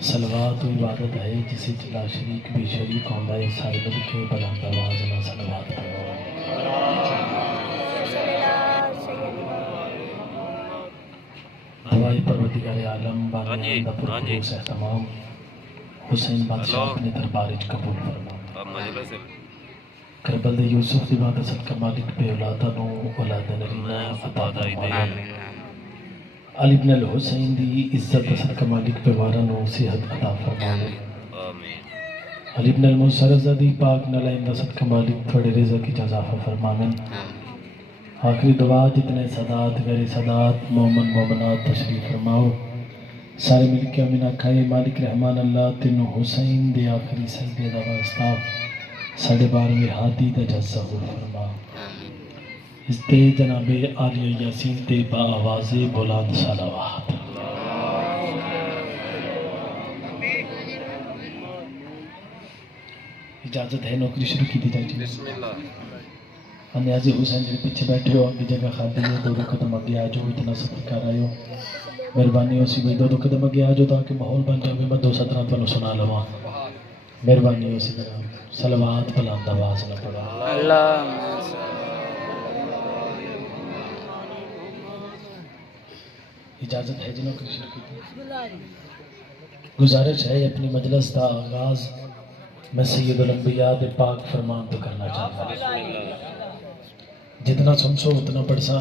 صلوات و عبادت ہے جسے چلا شریک بھی شریک ہوندہ ہے سارے مل کے بلند آواز نہ صلوات پڑھو۔ دعائی پروردگار عالم بانیان دا پرخلوص احتمام حسین بادشاہ اپنے دربارج قبول فرما۔ کربل دے یوسف دی بات صدقہ مالک پہ اولادا نو اولاد نرینہ عطا فرما۔ علی بن الحسین دی عزت صدقہ مالک پہ وارا نو صحت عطا فرما۔ علی بن المسرزہ دی پاک نلائندہ صدقہ مالک تھوڑے رزق کی جزافہ فرمامن۔ آخری دعا جتنے صدات غیر صدات مومن مومنات تشریف فرماؤ۔ سارے مل کے امین آکھائے مالک رحمان اللہ تینو حسین دے آخری سجدے دا واسطہ ساڑھے بارویں ہادی دا جزا فرما۔ اس دے جناب عالیہ یاسین تے با آواز بلند صلوات۔ اجازت ہے نوکری شروع کی دی جائے بسم اللہ۔ نیازی حسین جی پیچھے بیٹھے ہو آگے جگہ خالی ہے، دو قدم آگے آ جاؤ، اتنا سفر کر آئے ہو، مہربانی ہو سی بھائی دو قدم آگے آ جاؤ تاکہ ماحول بن جائے، میں 2-17 پہلو سنا لوا، مہربانی ہو سی جناب صلوات بلند آواز نہ پڑھا۔ اجازت ہے جنہوں کی شروع کی گزارش ہے اپنی مجلس دا آغاز میں سید الانبیاء دے پاک فرمان تو کرنا چاہتا ہوں۔ جتنا سمسو اتنا پڑھسا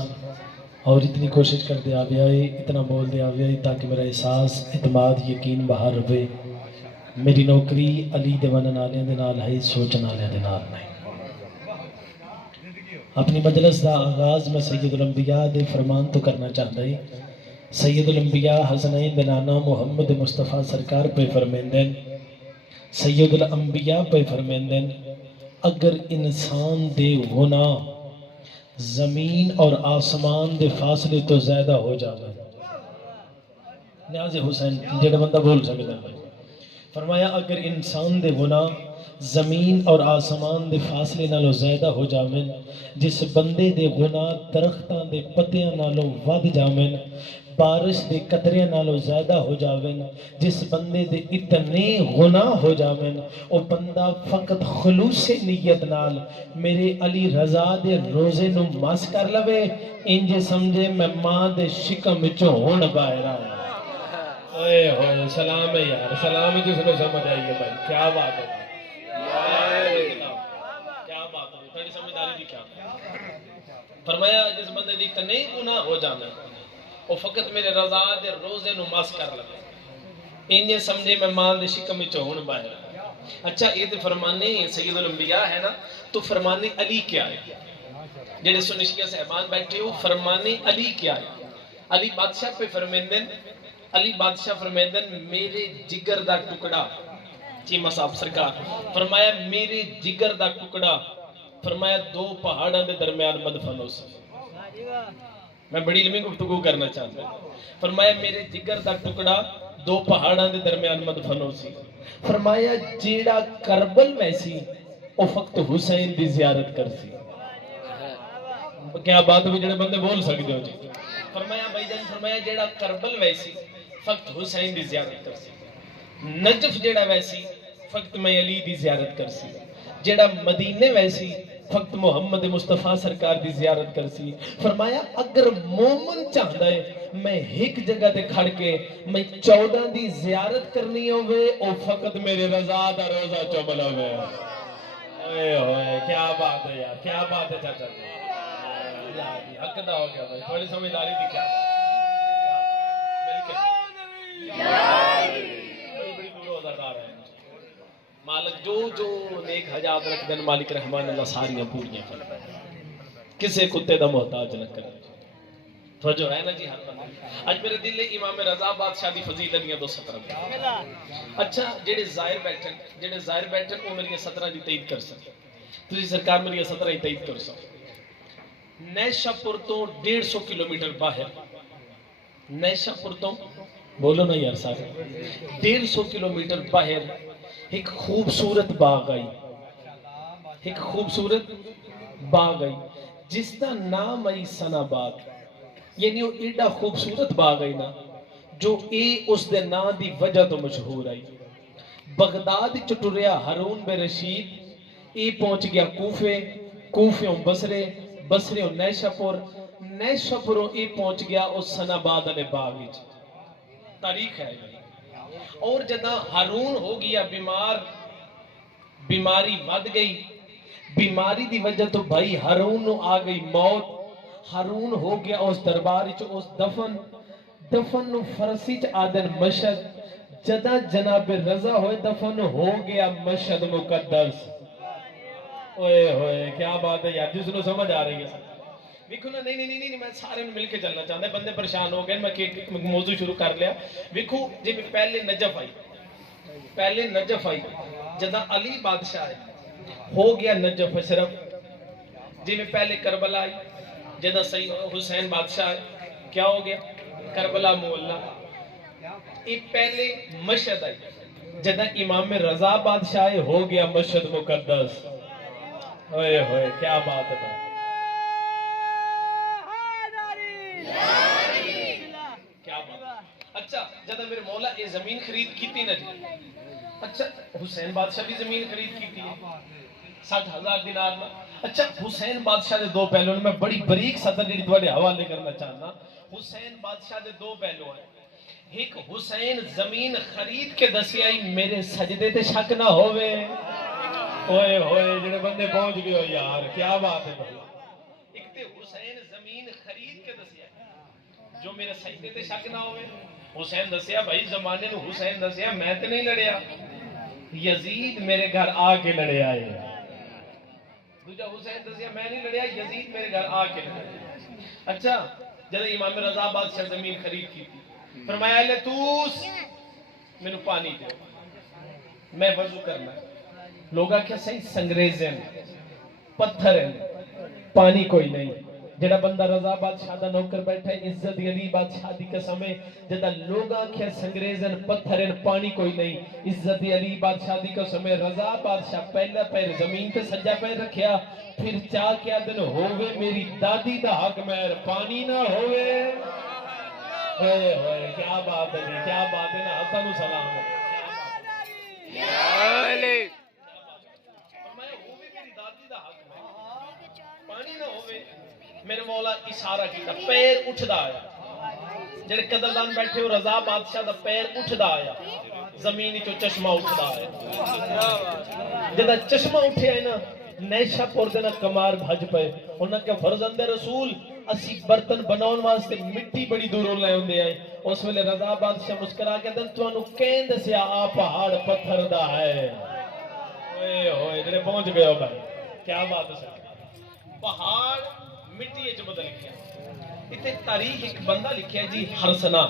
اور اتنی کوشش کر دے آگے آئے، اتنا بول دے آگے آئے تاکہ میرا احساس اعتماد یقین باہر رہے۔ میری نوکری علی دے ونن آلیاں دے نال ہے، سوچن آلیاں دے نال نہیں۔ اپنی مجلس دا آغاز میں سید الانبیاء دے فرمان تو کرنا چاہتا ہے۔ سید الانبیاء حسنین دے نانا محمد مصطفیٰ سرکار پہ فرمیندن، سید الانبیاء پہ فرمیندن، اگر انسان دے گناہ زمین اور آسمان دے فاصلے تو زیادہ ہو جاوے۔ نیاز حسین جڑا بندہ بول سکتا ہے، فرمایا اگر انسان دے گناہ زمین اور آسمان دے فاصلے نالوں زیادہ ہو جاویں، جس بندے دے گناہ درختاں دے پتیاں نالوں ود جاویں، بارش دے قطریاں نالوں زیادہ ہو جاویں، جس بندے دے اتنے گناہ ہو جاویں، او بندہ فقط خلوص نیت نال میرے علی رضا دے روزے نو مس کر لوے، انجے سمجھے میں ماں دے شکم وچوں ہون باہر آیا۔ اے ہوئے سلام ہے یار، سلام ہی جس نے سمجھ آئیے بھائی، کیا بات ہے، کیا بات ہے، تھوڑی سمجھداری بھی کیا فرمایا جس بندے دی اتنے گناہ ہو جانا وہ فقط میرے رضا دے روزے نو مس کر لگے، انجے سمجھے میں ماں دے شکم وچوں ہون باہر آیا۔ اچھا یہ تو فرمانے سید الانبیاء ہے نا، تو فرمانے علی کیا ہے؟ جنہیں سنشیہ صاحبان بیٹھے ہو، فرمانے علی کیا ہے؟ علی بادشاہ پہ فرمیندن، علی بادشاہ فرمیندن میرے جگر دا ٹکڑا، چیمہ صاحب سرکار فرمایا میرے جگر دا ٹکڑا، فرمایا 2 پہاڑاں دے درمیان مدفن ہو سی۔ میں بڑی علمی گفتگو کرنا چاہتا ہوں۔ فرمایا میرے جگر دا ٹکڑا 2 پہاڑاں دے درمیان مدفن ہو سی۔ فرمایا جیڑا کربل ویسی او فقط حسین دی زیارت کر سی۔ کیا بات بھی جڑے بندے بول سکتے ہو جی؟ فرمایا بھائی جان، فرمایا جیڑا کربل ویسی فقط حسین دی زیارت کر سی، نجف جیڑا ویسی فقط میں علی دی زیارت کر سی، جیڑا مدینے ویسی فقط محمد مصطفیٰ سرکار دی زیارت کر سی۔ فرمایا اگر مومن چاہتا ہے میں ایک جگہ دے کھڑ کے میں 14 دی زیارت کرنی ہوئے او فقط میرے رضا دا روزہ چوملا ہوئے۔ اے ہوئے کیا بات ہے یار، کیا بات ہے چاچا جی، حق دا ہو گیا بھائی، تھوڑی سمجھداری دی کیا بڑی روزہ دار ہے مالک، جو نیک حجات رکھ دن مالک رحمان اللہ ساریاں پوریاں کرتا ہے، کسے کتے دا محتاج نہ کرے۔ توجہ ہے نا جی ہر بندے؟ آج میرے دل ہے امام رضا بادشاہ دی فضیلت دیاں 217۔ اچھا جڑے ظاہر بیٹھن وہ میری 17 دی تائید کر سکتے، تسی سرکار میری 17 دی تائید کر سکتے۔ نیشہ پور تو 150 کلومیٹر باہر، نیشہ پور تو بولو نا یار سارے، 150 کلومیٹر باہر ایک خوبصورت باغ آئی، ایک خوبصورت باغ آئی جس کا نام آئی سنا باغ، یعنی وہ ایڈا خوبصورت باغ آئی نا جو اے اس دے نا دی وجہ تو مشہور آئی بغداد چٹوریا ہارون بن رشید اے پہنچ گیا کوفے کوفیوں بصرے بصریوں نیشاپور نیشاپوروں اے پہنچ گیا اس سناباد علی باغ تاریخ ہے اور جدہ ہارون ہو گیا بیمار بیماری ود گئی بیماری دی وجہ تو بھائی ہارون نو آ گئی موت ہارون ہو گیا اس دربار اس دفن نو فرسی آدن مشہد جدہ جناب رضا ہوئے دفن ہو گیا مشہد مقدس اوئے ہوئے کیا بات ہے یار جس نو سمجھ آ رہی ہے ویکھو نا نہیں میں سارے مل کے چلنا چاہتا ہے بندے پریشان ہو گئے میں موضوع شروع کر لیا ویکھو جی پہلے نجف آئی جدہ علی بادشاہ ہے ہو گیا نجف صرف جی میں پہلے کربلا آئی جدہ حسین بادشاہ ہے کیا ہو گیا کربلا مولا یہ پہلے مشہد آئی جدہ امام رضا بادشاہ ہے ہو گیا مشہد مقدس ہوئے ہوئے کیا بات ہے کیا بات اچھا جدہ میرے مولا یہ زمین خرید کی تھی نا جی اچھا حسین بادشاہ بھی زمین خرید کی تھی 60,000 دینار میں اچھا حسین بادشاہ دے دو پہلو میں بڑی بریک صدر جڑی دوڑے حوالے کرنا چاہنا حسین بادشاہ دے دو پہلو ہیں ایک حسین زمین خرید کے دسی آئی میرے سجدے تے شک نہ ہوئے ہوئے ہوئے جڑے بندے پہنچ گئے ہو یار کیا بات ہے بھائی ایک تے حسین زمین خرید کے دسی آئی جو میرے سجدے تے شک نہ ہوئے حسین دسیا بھائی زمانے نو حسین دسیا میں تے نہیں لڑیا یزید میرے گھر آ کے لڑے آئے دوجہ حسین دسیا میں نہیں لڑیا یزید میرے گھر آ کے لڑے اچھا جب امام رضا بادشاہ زمین خرید کی تھی فرمایا لے توس میں نے پانی دے میں وضو کرنا لوگا کیا صحیح سنگریز ہیں پتھر ہیں پانی کوئی نہیں جڑا بندہ رضا بادشاہ دا نوکر بیٹھا ہے عزت علی بادشاہ دی قسم ہے جڑا لوگا کیا سنگریزن پتھر ہیں پانی کوئی نہیں عزت علی بادشاہ دی قسم ہے رضا بادشاہ پہلا پیر زمین تے سجا پیر رکھیا پھر چاہ کیا دن ہوئے میری دادی دا حق مہر پانی نہ ہوئے ہوئے ہوئے کیا بات ہے کیا بات ہے نا حتہ نو سلام ہے پانی نہ ہوئے میرے مولا اشارہ کیتا پیر اٹھدا آیا جڑے قدردان بیٹھے ہو رضا بادشاہ دا پیر اٹھدا آیا زمین چو چشمہ اٹھدا آیا جدہ چشمہ اٹھے آئے نا نیشہ پور دینا کمار بھج پے انہاں کے فرزند رسول اسی برتن بناؤن واسطے مٹی بڑی دوروں لے ہوندے آئے اس ویلے رضا بادشاہ مسکرا کے دن تو انہوں کہند سے آ پہاڑ پتھر دا ہے ہوئے ہوئے جنہیں پہنچ گئے ہو بھائی کیا بات ہے سر پہاڑ مٹی ہے جو بدل لکھیا اتنے تاریخ ایک بندہ لکھیا جی ہرسنا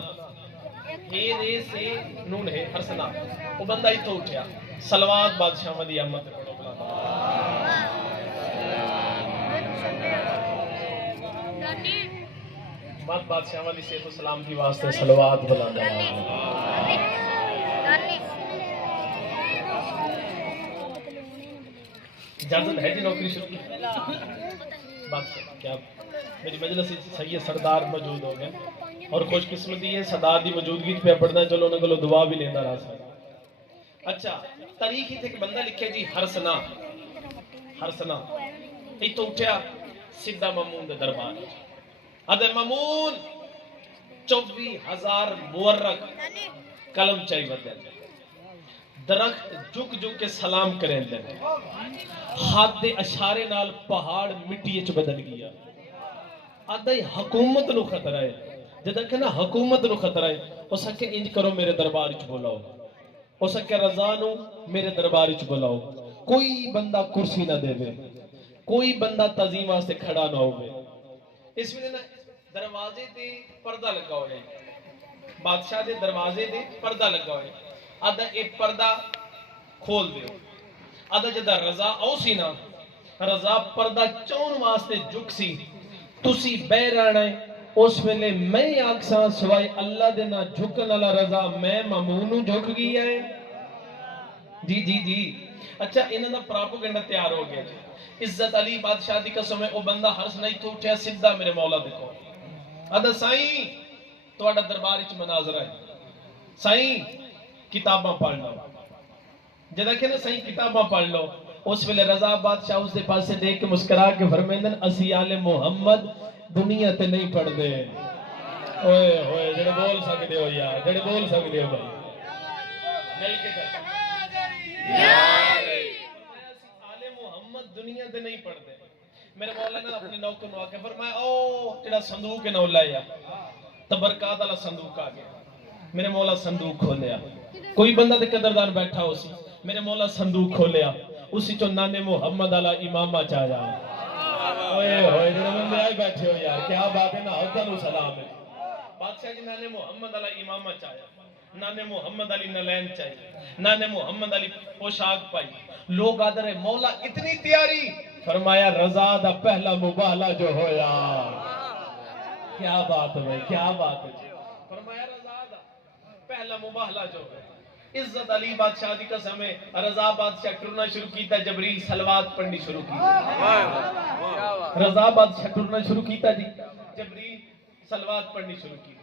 اے رے سے نون ہے ہرسنا وہ بندہ ہی تو اٹھیا سلوات بادشاہ مدی احمد پڑھو بلا بات بادشاہ والی صحت و سلام کی واسطے سلوات بلا دے اجازت ہے جی نوکری شروع کی بادشاہ کیا میری مجلس سید سردار موجود ہو گئے اور خوش قسمتی ہے سردار دی موجودگی پہ پڑھنا چلو انہوں کو دعا بھی لینا رہا سا اچھا تاریخ ہی تھے کہ بندہ لکھے جی ہرسنا یہ تو اٹھیا سدھا مامون دے دربار ادھے مامون 24,000 مورک قلم چاہی بدے درخت جھک کے سلام کریں دے ہاتھ دے اشارے نال پہاڑ مٹی اچ بدل گیا ادھے حکومت نو خطرہ ہے جدہ کہ نا حکومت نو خطرہ ہے اس کے انج کرو میرے دربار اچ بولاؤ اس کے رضا نو میرے دربار اچ بولاؤ کوئی بندہ کرسی نہ دے دے کوئی بندہ تعظیم واسطے کھڑا نہ ہوئے اس میں نا دروازے دے پردہ لگا ہوئے بادشاہ دے دروازے دے پردہ لگا ہوئے آدھا ایک پردہ کھول دے آدھا جدہ رضا او سی نا رضا پردہ چون واسطے جھک سی تسی بے رہنا ہے اس ویلے میں آکساں سوائے اللہ دینا جھکن اللہ رضا میں مامونو جھک گیا ہے جی اچھا انہوں نے پراپوگنڈا تیار ہو گیا عزت علی بادشاہ دی قسم ہے او بندہ ہرس نہیں تو اٹھیا سدھا میرے مولا دیکھو ادھا سائیں ਤੁਹਾਡਾ ਦਰਬਾਰ ਵਿੱਚ ਮਨਾਜ਼ਰਾ ਹੈ ਸਾਈਂ ਕਿਤਾਬਾਂ ਪੜ੍ਹ ਲਓ جدا کہ نا صحیح کتاباں پڑھ لو اس ویلے رضا بادشاہ اس دے پاسے دیکھ کے مسکرا کے فرمیندن اسی آل محمد دنیا تے نہیں پڑھ دے اوئے ہوئے جڑے بول سکتے ہو یار جڑے بول سکتے ہو بھائی مل کے کہتا آل محمد دنیا تے نہیں پڑھ دے میرے مولانا اپنے نوکر نو آکے فرمایا او جڑا صندوق نو لایا تبرکات والا صندوق آ گیا میرے مولا صندوق کھولیا کوئی بندہ تے قدردان بیٹھا ہو سی میرے مولا صندوق کھولیا اسی چو نانے محمد علیہ امامہ چاہیا اوئے ہوئے جنہوں بندے آئے بیٹھے ہو یار کیا بات ہے نا حضرت و سلام ہے بادشاہ جی نانے محمد علیہ امامہ چاہیا نانے محمد علی نلین چاہیے نانے محمد علی پوشاک پائی لوگ آدھر ہے مولا اتنی تیاری فرمایا رضا دا پہلا مباہلہ جو ہویا کیا بات ہے بھائی کیا بات ہے فرمایا رضا دا پہلا مباہلہ جو ہویا عزت علی بادشاہ دی قسم ہے رضا بادشاہ ٹرنا شروع کیتا جبریل صلوات پڑھنی شروع کی رضا بادشاہ ٹرنا شروع کیتا جی جبریل صلوات پڑھنی شروع کی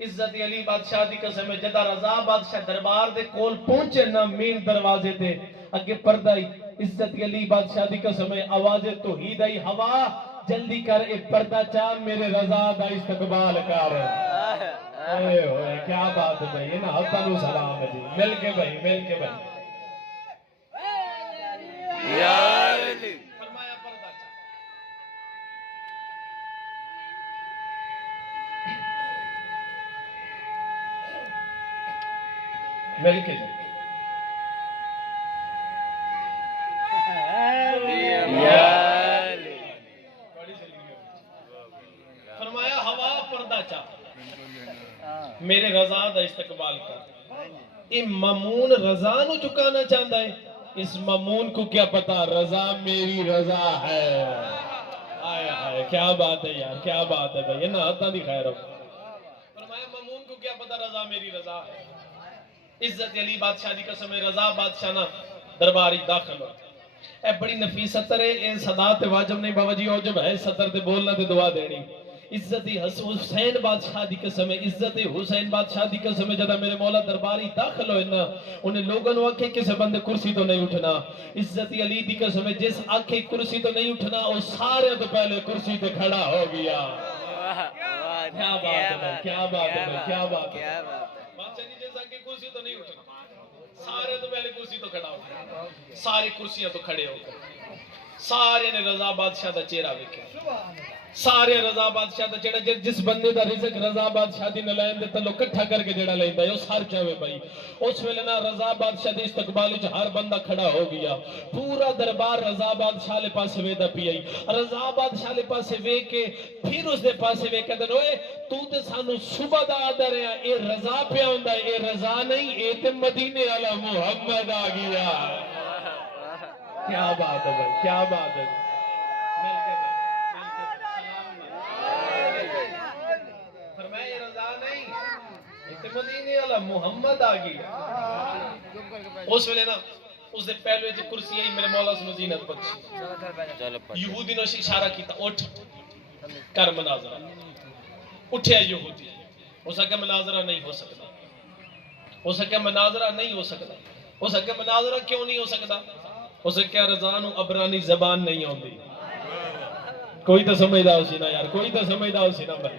عزت علی بادشاہ دی قسم ہے جدا رضا بادشاہ دربار دے کول پہنچے نا مین دروازے تے اگے پردہ عزت علی بادشاہ دی قسم ہے آواز توحید آئی ہوا جلدی کر اے پردہ چاہ میرے رضا دا استقبال کر اوئے ہوئے کیا بات ہے بھائی نا حضرت و سلام ہے جی مل کے بھائی فرمایا پردہ چاہ مل کے جی فرمایا ہوا پردہ چاہ میرے رضا دا استقبال کر یہ مامون رضا نو چکانا چاہتا ہے اس مامون کو کیا پتا رضا میری رضا ہے آئے آئے کیا بات ہے یار کیا بات ہے بھائی یہ نا حتہ دی خیر ہو فرمایا مامون کو کیا پتا رضا میری رضا ہے عزت علی بادشاہ دی قسم ہے رضا بادشاہ نا درباری داخل ہو اے بڑی نفیس سطر ہے اے صدات واجب نہیں بابا جی واجب ہے سطر تے بولنا تے دعا دینی عزت حسین بادشاہ دی قسم ہے عزت حسین بادشاہ دی قسم ہے جدا میرے مولا درباری داخل ہوئے نا انہیں لوگوں نے آکھے کسے بندے کرسی تو نہیں اٹھنا عزت علی دی قسم ہے جس آکھے کرسی تو نہیں اٹھنا وہ سارے تو پہلے کرسی تے کھڑا ہو گیا کیا بات ہے کیا بات ہے کیا بات ہے بادشاہ جی جس آکھے کرسی تو نہیں اٹھنا سارے تو پہلے کرسی تو کھڑا ہو گیا سارے کرسیاں تو کھڑے ہو گئے سارے نے رضا بادشاہ دا چہرہ ویکھیا سارے رضا بادشاہ دا چہرہ جس بندے دا رزق رضا بادشاہ دی نلائن دے تلو کٹھا کر کے جڑا لیندا ہے اس ہر چاہے بھائی اس ویلے نا رضا بادشاہ دی استقبال وچ ہر بندہ کھڑا ہو گیا پورا دربار رضا بادشاہ لے پاسے ویدا پی آئی رضا بادشاہ لے پاسے وے کے پھر اس دے پاسے وے کہ اوئے تو تے سانو صبح دا آدھا رہا اے رضا پہ ہوندا ہے اے رضا نہیں اے تے مدینے والا محمد آ گیا کیا بات ہے بھائی کیا بات ہے مل کے فرمایا یہ رضا نہیں یہ مدینے والا محمد آ گیا اس ویلے نا اس دے پہلوے جو کرسی آئی میرے مولا سنو زینت بخشی یہودی نے اشارہ کیتا اٹھ کر مناظرہ اٹھے یہودی ہو سکے مناظرہ نہیں ہو سکتا ہو سکے مناظرہ نہیں ہو سکتا ہو سکے مناظرہ کیوں نہیں ہو سکتا ہو سکے رضا نو عبرانی زبان نہیں ہوندی کوئی تو سمجھدا ہو سی نا یار کوئی تو سمجھدا ہو سی نا بھائی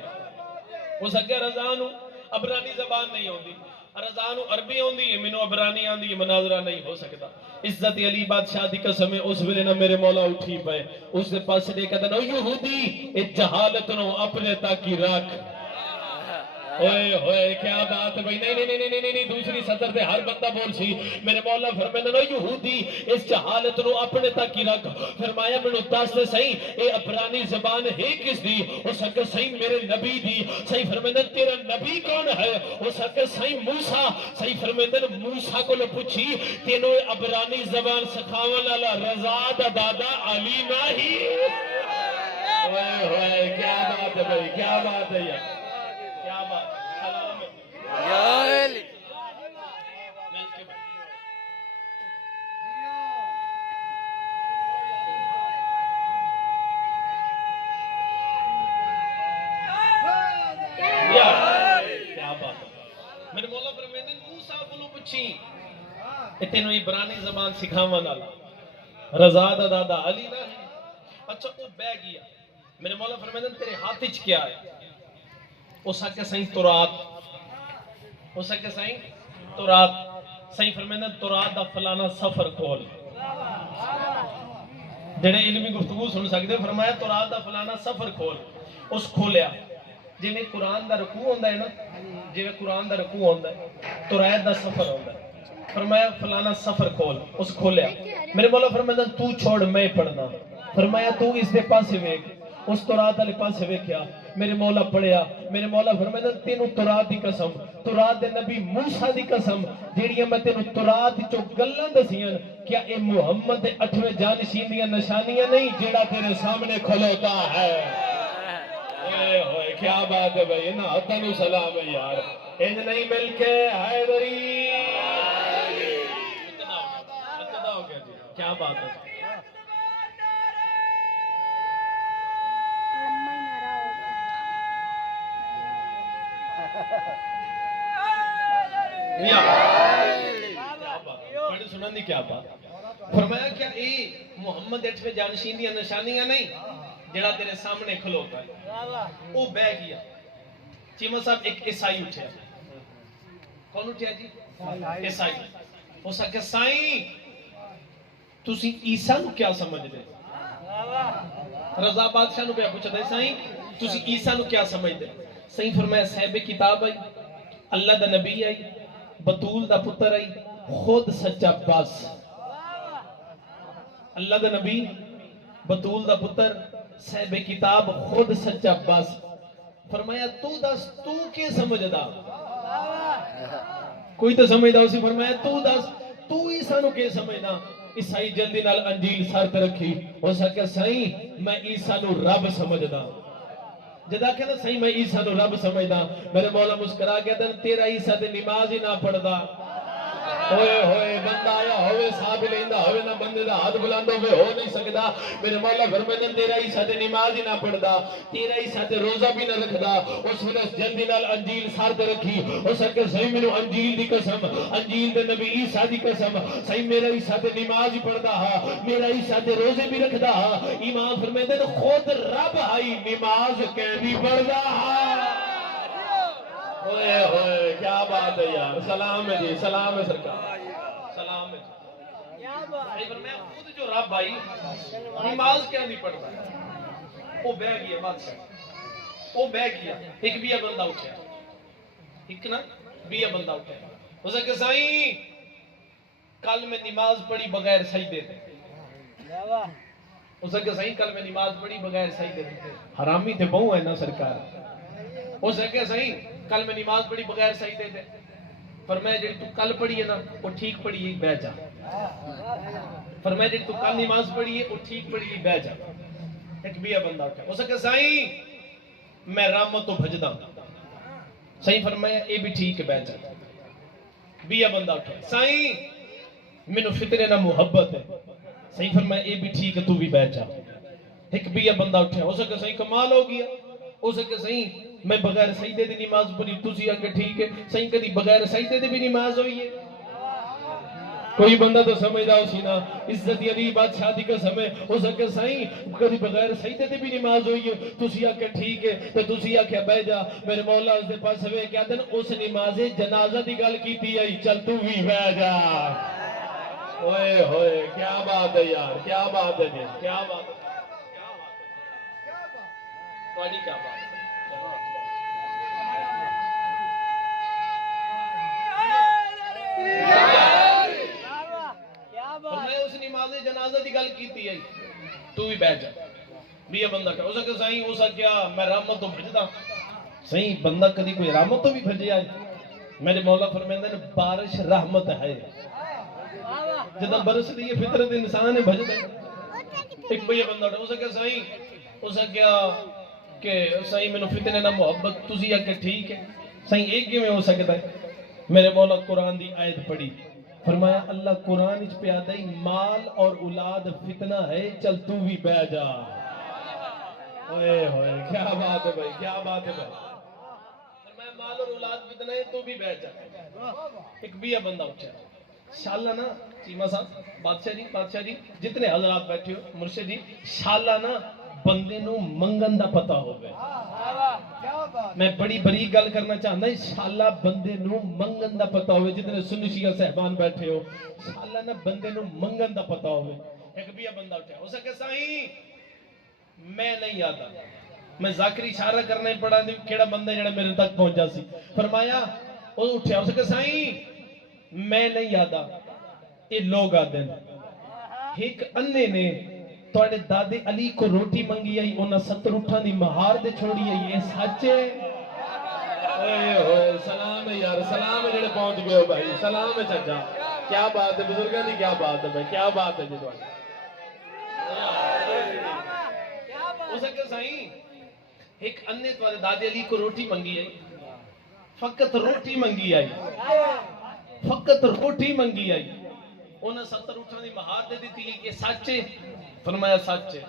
ہو سکے رضا نو عبرانی زبان نہیں ہوندی رضا نو عربی ہوندی ہے مینوں عبرانی آندی ہے مناظرہ نہیں ہو سکتا عزت علی بادشاہ دی قسم ہے اس ویلے نا میرے مولا اٹھی پئے اس دے پاس دے کہتا نا یہودی اے جہالت نو اپنے تک ہی رکھ اوئے ہوئے کیا بات بھائی نہیں دوسری صدر دے ہر بندہ بول سی میرے مولا فرمایا نا یہودی اس جہالت نو اپنے تک ہی رکھ فرمایا مینوں دس دے صحیح اے عبرانی زبان ہے کس دی ہو سکے صحیح میرے نبی دی صحیح فرمایا تیرا نبی کون ہے ہو سکے صحیح موسیٰ صحیح فرمایا موسیٰ کو لو پوچھی تینوں عبرانی زبان سکھاون والا رضا دا دادا علی نہیں اوئے ہوئے کیا بات ہے بھائی کیا بات ہے یار کیا بات سلام یا علی مل کے بھائی یا میرے مولا فرماتے ہیں موسیٰ کو پوچھی تینوں عبرانی زبان سکھاون والا رضا دا دادا علی نہ ہے؟ اچھا وہ بہ گیا، میرے مولا فرماتے ہیں تیرے ہاتھ وچ کیا ہے؟ اس آکے سائیں تورات، اس آکے سائیں تورات، سائیں فرماتے ہیں تورات دا فلانا سفر کھول، جنہیں علمی گفتگو سن سکتے فرمایا تورات دا فلانا سفر کھول، اس کھولیا جنہیں قرآن دا رکوع ہوندہ ہے نا، جنہیں قرآن دا رکوع ہوندہ ہے تورات دا سفر ہوندہ ہے، فرمایا فلانا سفر کھول، اس کھولیا، میرے مولا فرمایا تو چھوڑ میں پڑھنا، فرمایا تو اس دے پاسے ویک، اس تورات علی پاسے ویکیا، میرے مولا پڑھیا، میرے مولا فرمایا تینوں تورات دی قسم، تورات دے نبی موسیٰ دی قسم، جیڑیاں میں تینوں تورات چو گلن دسیاں، کیا اے محمد دے 8ویں جانشین دیاں نشانیاں نہیں جیڑا تیرے سامنے کھلوتا ہے؟ اے ہوئے کیا بات ہے بھائی، نا حتنو سلام ہے یار، ان نہیں مل کے حیدری، اتنا ہو گیا جی، کیا بات ہے بڑے سنن دی کیا بات، فرمایا کیا اے محمد 8ویں جانشین دیاں نشانیاں نہیں جڑا تیرے سامنے کھلوتا ہے؟ وہ بہ گیا، چیمہ صاحب ایک عیسائی اٹھیا، کون اٹھیا جی؟ عیسائی، وہ سکے سائیں تسی عیسیٰ نو کیا سمجھ دے؟ رضا بادشاہ نو پہ پوچھا دے سائیں تسی عیسیٰ نو کیا سمجھ دے؟ سائیں فرمایا صاحب کتاب آئی، اللہ دا نبی آئی، بطول دا پتر آئی، خود سچا بس، اللہ دا نبی بطول دا پتر صاحب کتاب خود سچا بس، فرمایا تو دس تو کے سمجھدا؟ کوئی تو سمجھدا اسی، فرمایا تو دس تو عیسیٰ نو کے سمجھدا؟ عیسائی جلدی نال انجیل سر تے رکھی، ہو سکے سائیں میں عیسیٰ نو رب سمجھدا، جدا کہنا سائیں میں عیسیٰ نو رب سمجھدا، میرے مولا مسکرا گیا دن تیرا عیسیٰ تے نماز ہی نہ پڑھدا، ہوئے ہوئے بندہ آیا ہوئے صاحب لیندہ ہوئے نہ بندے دا ہاتھ بلاندہ ہوئے ہو نہیں سکدا، میرے مولا فرمائے تیرا عیسیٰ تے نماز ہی نہ پڑھدا، تیرا عیسیٰ تے روزہ بھی نہ رکھدا، اس وقت جلدی نال انجیل سار تے رکھی، اس سکے صحیح میں انجیل دی قسم، انجیل دے نبی عیسیٰ دی قسم، صحیح میرا عیسیٰ تے نماز ہی پڑھدا ہا، میرا عیسیٰ تے روزے بھی رکھدا ہا، امام فرمائے تے خود رب آئی نماز کہنی پڑھدا ہا، ہوئے ہوئے کیا بات ہے یار، سلام ہے جی، سلام ہے سرکار، سلام ہے جی، فرمایا خود جو رب آئی نماز کیا نہیں پڑھتا ہے، وہ بہ گیا بادشاہ، وہ بہ گیا، ایک بیا بندہ اٹھیا، ایک نا بیا بندہ اٹھیا، وہ سکے سائیں کل میں نماز پڑھی بغیر سجدے تھے، وہ سکے سائیں کل میں نماز پڑھی بغیر سجدے تھے، حرامی تھے بہو ہے نا سرکار، وہ سکے سائیں کل میں نماز پڑھی بغیر سجدے تھے، فرمایا جی تو کل پڑھی ہے نا وہ ٹھیک پڑھی ہے بہ جا، فرمایا جی تو کل نماز پڑھی ہے وہ ٹھیک پڑھی ہے بہ جا، ایک بیا بندہ اٹھا، وہ سکے سائیں میں رحمت تو بھجدا، سائیں فرمایا اے بھی ٹھیک ہے بہ جا، بیا بندہ اٹھا، سائیں میں فطرے نہ محبت ہے، سائیں فرمایا اے بھی ٹھیک ہے تو بھی بہ جا، ایک بیا بندہ اٹھا، ہو سکے سائیں کمال ہو گیا، ہو سکے سائیں میں بغیر سجدے دی نماز پڑھی تسی آگے ٹھیک ہے، سائیں کدی بغیر سجدے دی بھی نماز ہوئی ہے، کوئی بندہ تو سمجھدا ہو سی نا، عزت علی بادشاہ دی قسم ہے، ہو سکے سائیں کدی بغیر سجدے دی بھی نماز ہوئی ہے، تسی آگے ٹھیک ہے تو تسی آگے بہ جا، میرے مولا اس دے پاس ہوئے کیا دن اس نماز جنازہ دی گل کیتی ہے، چل تو بھی بہ جا، ہوئے ہوئے کیا بات ہے یار، کیا بات ہے جی، کیا بات ہے، تواڈی کیا بات ہے، فرمایا اس نماز جنازہ دی گل کیتی ہے تو بھی بیٹھ جا، بیا بندہ کہا، اس کہ سائیں اس کیا میں رحمت تو بھجدا، سائیں بندہ کدی کوئی رحمت تو بھی بھجے آئے، میرے مولا فرمائندے نے بارش رحمت ہے، جدہ برس دی یہ فطرت انسان ہے بھجدا، ایک بیا بندہ اٹھا، اس کہ سائیں اس کیا کہ سائیں میں نے فتنے نہ محبت تسی کہ ٹھیک ہے، سائیں ایک ہی میں ہو سکتا ہے، میرے مولا قرآن دی آیت پڑھی، فرمایا اللہ قرآن اچ پیادہ ہی مال اور اولاد فتنہ ہے، چل تو بھی بہ جا، ہوئے ہوئے کیا بات ہے بھائی، کیا بات ہے بھائی، فرمایا مال اور اولاد بھی اتنا ہے تو بھی بیٹھ جاتا. ایک بیا بندہ اٹھا شالا نا چیمہ صاحب بادشاہ جی جتنے حضرات بیٹھے ہو مرشد جی شالا نا بندے نو منگن دا پتا ہوگا. میں بڑی بڑی گل کرنا چاہتا ہوں شالا بندے نو منگن دا پتا ہوئے. جتنے سنی شیعہ صاحبان بیٹھے ہو شالا نا بندے نو منگن دا پتا ہوئے. ایک بیا بندہ اٹھا ہو سکے سائیں میں نہیں آتا میں ذاکری اشارہ کرنا ہی پڑا نہیں کیڑا بندہ جڑا میرے تک پہنچا سی. فرمایا وہ اٹھا ہو سکے سائیں میں نہیں آتا یہ لوگ آتے ہیں. ایک انے نے توڑے دادے علی کو روٹی منگی آئی انہا 70 اٹھا دی مہار دے چھوڑی آئی. یہ سچے اوئے ہوئے سلام ہے یار سلام ہے جڑے پہنچ گئے ہو بھائی سلام ہے چچا. کیا بات ہے بزرگاں دی کیا بات ہے بھائی کیا بات ہے جی دوڑے ہو سکے سائیں ایک انے توڑے دادے علی کو روٹی منگی آئی فقط روٹی منگی آئی فقط روٹی منگی آئی. انہاں 70 اٹھا دی مہار دے دیتی ہے کہ سچے. فرمایا سچے.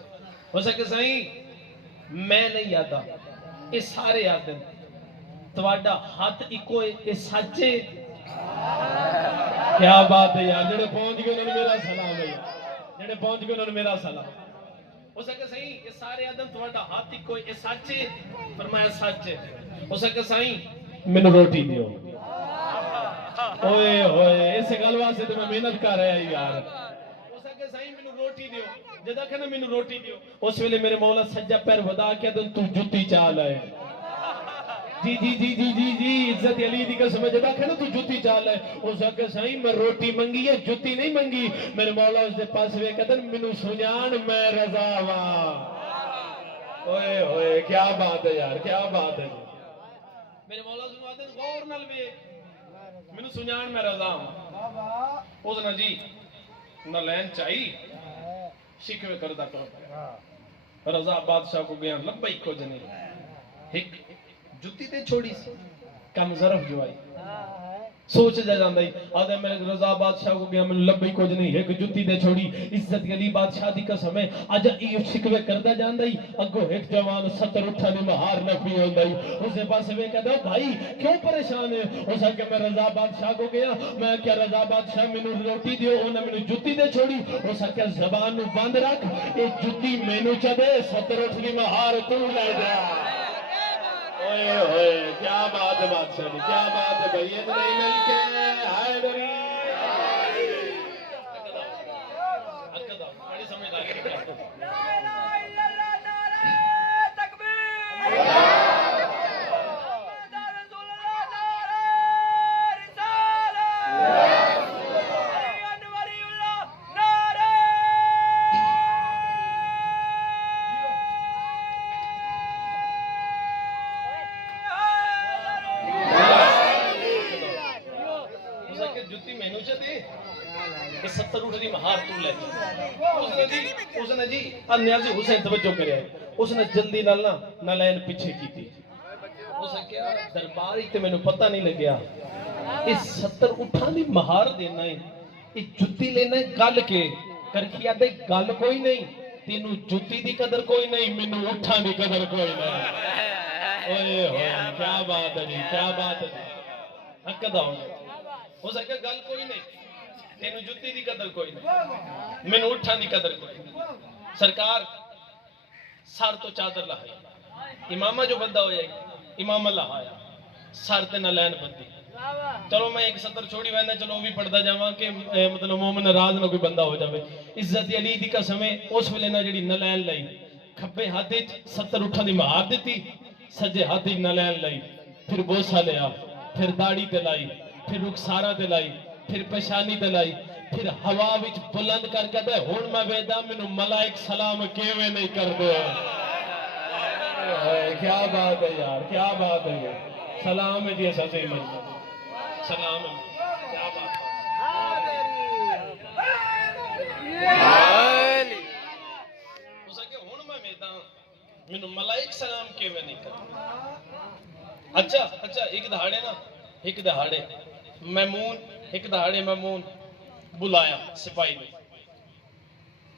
ہو سکے سائیں میں نہیں آتا یہ سارے آتے ہیں تواڈا ہاتھ ایکو یہ سچے. کیا بات ہے یار جڑے پہنچ گئے انہوں نے میرا سلام ہے جڑے پہنچ گئے انہوں نے میرا سلام. ہو سکے سائیں یہ سارے آدم تواڈا ہاتھ ایکو یہ سچے. فرمایا سچے. ہو سکے سائیں میں روٹی دیو. اوئے ہوئے اس گل واسطے تو میں محنت کر رہا ہوں یار. ہو سکے سائیں میں روٹی دیو. جدا کہنا میں روٹی دیو اس ویلے میرے مولا سجا پیر ودا کے دن تو جتی چال ہے. جی جی جی جی جی جی عزت علی دی قسم ہے جدا کہنا تو جتی چال ہے. ہو سکے سائیں میں روٹی منگی ہے جتی نہیں منگی. میرے مولا اس دے پاس وے کہدن مینوں سنجان میں رضا وا. اوئے ہوئے کیا بات ہے یار کیا بات ہے. میرے مولا سنو آدن غور نال وے مینوں سنجان میں رضا ہوں. اس نے جی نہ لین چاہی شکوے کردہ کرو. رضا بادشاہ کو گیا لبائی کو جنے ایک جتی تے چھوڑی سی کم ظرف جو آئی سوچ جا جاندہ ہی آدھے میں رضا بادشاہ کو گیا میں لبائی کو جنے ایک جتی تے چھوڑی. عزت علی بادشاہ دی قسم ہے آجا ایو شکوے کردہ جاندہ ہی اگو ایک جوان 70 اٹھا دی مہار نفی ہوندہ ہی. اسے پاس میں کہتا ہوں بھائی کیوں پریشان ہے. اسے کہ میں رضا بادشاہ کو گیا میں کیا رضا بادشاہ میں روٹی دیو انہوں نے جتی دے چھوڑی. اسے کہ زبان نو بند رکھ ایک جتی میں نو چدے 70 اٹھ دی مہار تو لے جا. اوئے ہوئے کیا بات ہے بادشاہ دی کیا بات ہے بھئی یہ نہیں مل کے ہائے بری اکدہ بڑی سمجھداری نیازی حسین توجہ کرے اس نے جلدی نہ لین پیچھے کی تھی. اس نے کیا دربار ہی تے میں نے پتہ نہیں لگیا اس 70 اٹھان دی مہار دینا ہے اس جتی لینا ہے گل کے کرکھیا دے گل کوئی نہیں تینوں جتی دی قدر کوئی نہیں مینوں اٹھان دی قدر کوئی نہیں. اوئے ہوئے کیا بات ہے جی کیا بات ہے جی حقدہ ہو سکے گل کوئی نہیں تینوں جتی دی قدر کوئی نہیں مینوں اٹھان دی قدر کوئی نہیں. سرکار سار تو چادر لہائی امامہ جو بندہ ہو جائے گی امامہ لہایا سار تے نہ لین بندی. چلو میں ایک سطر چھوڑی وینا چلو وہ بھی پڑھتا جاواں کہ مطلب مومن ناراض نہ کوئی بندہ ہو جاوے. عزت علی دی قسم ہے اس ویلے نہ جڑی نہ لین لئی کھبے ہاتھ وچ 70 اٹھا دی مہار دتی سجے ہاتھ وچ نہ لین لئی پھر بوسا لیا پھر داڑھی تے لائی پھر رخسارا تے لائی پھر پیشانی تے لائی پھر ہوا وچ بلند کر کے دے ہن میں ویدا مینوں ملائک سلام کیویں نہیں کر دے. کیا بات ہے یار کیا بات ہے سلام ہے جی سچے من سلام ہے کیا بات ہے ہو سکے ہن میں ویدا مینوں ملائک سلام کیویں نہیں کر دے. اچھا ایک دہاڑے میمون ایک دہاڑے میمون بلایا سپاہی نے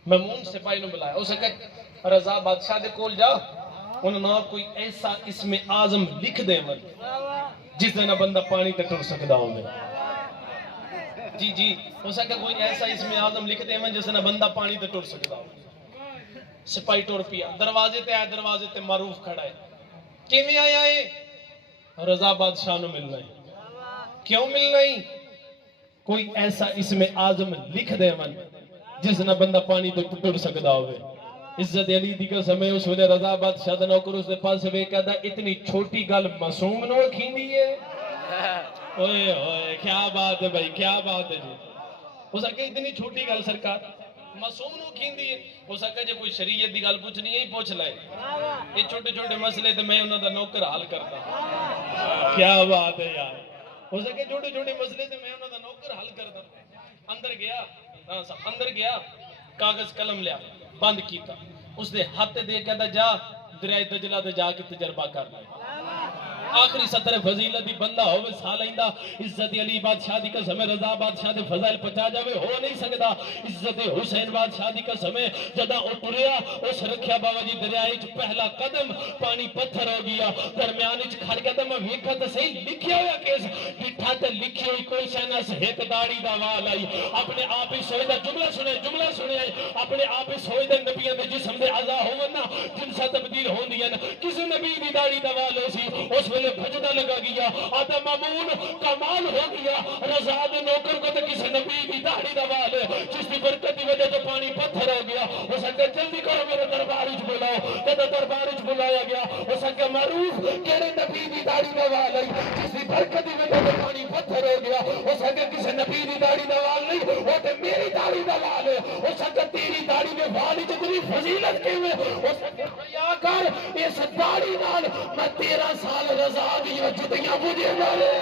میمون سپاہی نے بلایا اسے کہ رضا بادشاہ دے کول جا انہوں نے کوئی ایسا اسم اعظم لکھ دے من جس دن بندہ پانی تے ٹر سکدا ہوگا. جی جی ہو سکتا کوئی ایسا اسم اعظم لکھ دے میں جس نے بندہ پانی تے ٹر سکدا ہو. سپاہی ٹر پیا دروازے تے آیا, دروازے تے معروف کھڑا ہے. کیویں آیا ہے؟ رضا بادشاہ نو ملنا ہے. کیوں ملنا ہے؟ کوئی ایسا اسم اعظم لکھ دے من جس نے بندہ پانی تے ٹر سکدا ہوئے. عزت علی دی قسم ہے اس ویلے رضا بادشاہ دا نوکر اس دے پاس ویکھدا دا اتنی چھوٹی گل معصوم نو کھیندی ہے. اوئے ہوئے کیا بات ہے بھائی, کیا بات ہے جی. ہو سکے اتنی چھوٹی گل سرکار معصوم نو کھیندی ہے. ہو سکے جے کوئی شریعت دی گل پوچھنی ہے پوچھ لائے. یہ چھوٹے چھوٹے مسئلے تے میں انہاں دا نوکر حل کردا. کیا بات ہے یار. ہو سکے چھوٹے چھوٹے مسئلے تے میں انہاں دا نوکر حل کردا. اندر گیا کاغذ قلم لیا بند کیتا اس دے ہاتھ دے کہتا جا دریائے دجلہ دے جا کے تجربہ کر لے. آخری سطر فضیلت دی بندہ ہوئے سالائندہ عزت علی بادشاہ دی قسم رضا بادشاہ دے فضائل پچا جاوے ہو نہیں سکتا. عزت حسین بادشاہ دی قسم جدہ اٹھریا اس رکھیا بابا جی دریائے پہلا قدم پانی پتھر ہو گیا. درمیان کھڑ قدم ویکھا تے صحیح لکھیا ہوا کیس ڈٹھا تے لکھی ہوئی کوئی شہنا سے ایک داڑھی دا وال آئی. اپنے آپ ہی سوئے دا جملہ سنے اپنے آپ ہی سوئے دے نبیوں دے جسم دے عزا ہونا جن سا تبدیل ہون دیا کسی نبی دی داڑھی دا وال ہو سی. اس ویلے بھجدہ لگا گیا آدم مامون کمال ہو گیا. رضا دے نوکر کو تے کسی نبی دی داڑھی دا وال جس دی برکت دی وجہ تو پانی پتھر ہو گیا. اس نے جلدی کرو میرے دربار وچ بلاؤ. جدوں دربار وچ بلایا گیا اس نے معروف کیڑے نبی دی داڑھی دا وال ہے جس دی برکت دی وجہ تو پانی پتھر ہو گیا. اس نے کسی نبی دی داڑھی دا وال نہیں وہ تے میری داڑھی دا وال ہے. اس نے تیری داڑھی دے وال وچ اتنی فضیلت کیویں؟ اس نے خیا کر اس داڑھی نال میں 13 سال رضا دی جتیاں مجھے ڈالے.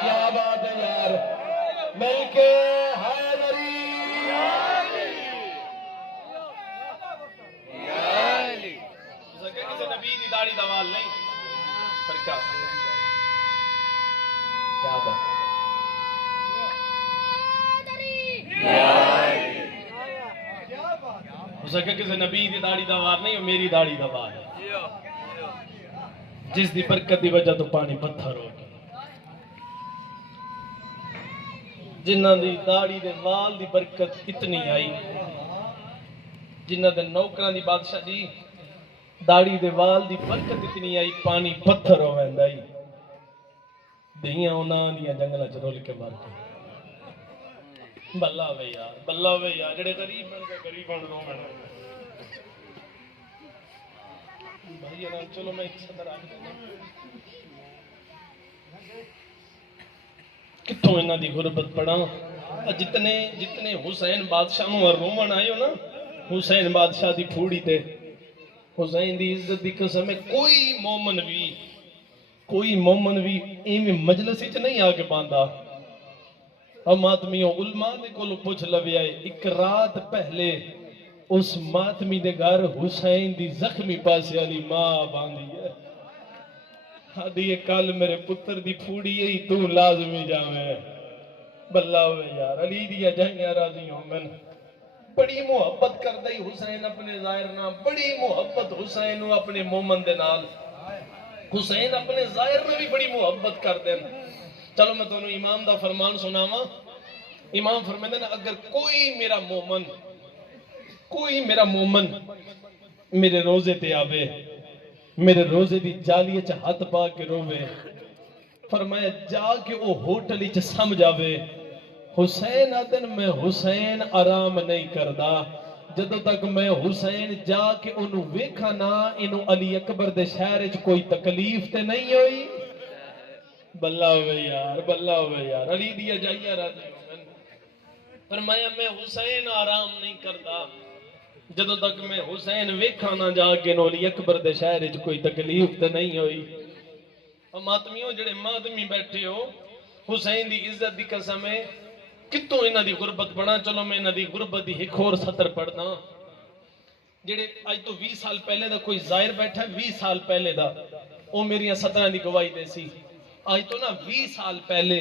کیا بات ہے یار. مل کے حیدری کسی نبی دی داڑھی دا وال نہیں سرکار. کیا بات ہو سکے کسی نبی دی داڑھی دا وال نہیں میری داڑھی دا وال ہے جس دی برکت دی وجہ تو پانی پتھر ہو گیا. جنہ دی داڑھی دے وال دی برکت اتنی آئی جنہ دے نوکران دی بادشاہ جی داڑھی دے وال دی برکت اتنی آئی پانی پتھر ہو ویندا ہی. دیاں انہاں دیاں جنگلاں چ رول کے مار کے بلہ وے یار جڑے غریب بن کے غریب بن رو بن بھائی یار چلو میں ایک صدر آ کتوں انہاں دی غربت پڑھا. جتنے حسین بادشاہ نو رومن آئے ہو نا حسین بادشاہ دی پھوڑی تے حسین دی عزت دی قسم ہے کوئی مومن بھی ایویں مجلس وچ نہیں آ کے باندھا. ماتمیوں علماء دے کولوں پوچھ لوے آئے ایک رات پہلے اس ماتمی دے گھر حسین دی زخمی پاسے والی ماں باندھی ہے. آدھی کل میرے پتر دی پھوڑی ہے تو لازمی جاویں. بلہ ہوئے یار علی دیا جائیں راضی ہوں من بڑی محبت کر دئی حسین اپنے ظاہر نہ بڑی محبت حسین اپنے مومن دے نال. حسین اپنے ظاہر میں بھی بڑی محبت کر دیں. چلو میں تمہیں امام دا فرمان سناواں. امام فرماندے ہیں اگر کوئی میرا مومن میرے روزے تے آوے میرے روزے دی جالی وچ ہاتھ پا کے روے فرمایا جا کے او ہوٹل وچ سمجھ آوے حسین آدن میں حسین آرام نہیں کردا جدو تک میں حسین جا کے انہوں ویکھا نا انہوں علی اکبر دے شہر وچ کوئی تکلیف تے نہیں ہوئی. بلہ ہوئے یار علی دیا جائیہ راضی ہوئے. فرمایا میں حسین آرام نہیں کردا جدو تک میں حسین ویکھا نہ جا کے انہوں علی اکبر دے شہر وچ کوئی تکلیف تے نہیں ہوئی. ماتمیوں جڑے ماتمی بیٹھے ہو حسین دی عزت دی قسم ہے کتوں انہاں دی غربت پڑھا. چلو میں انہاں دی غربت دی ایک اور سطر پڑھنا. جڑے آج تو 20 سال پہلے دا کوئی ظاہر بیٹھا 20 سال پہلے دا او میری سطرہ دی گواہی دے سی. آج تو نا 20 سال پہلے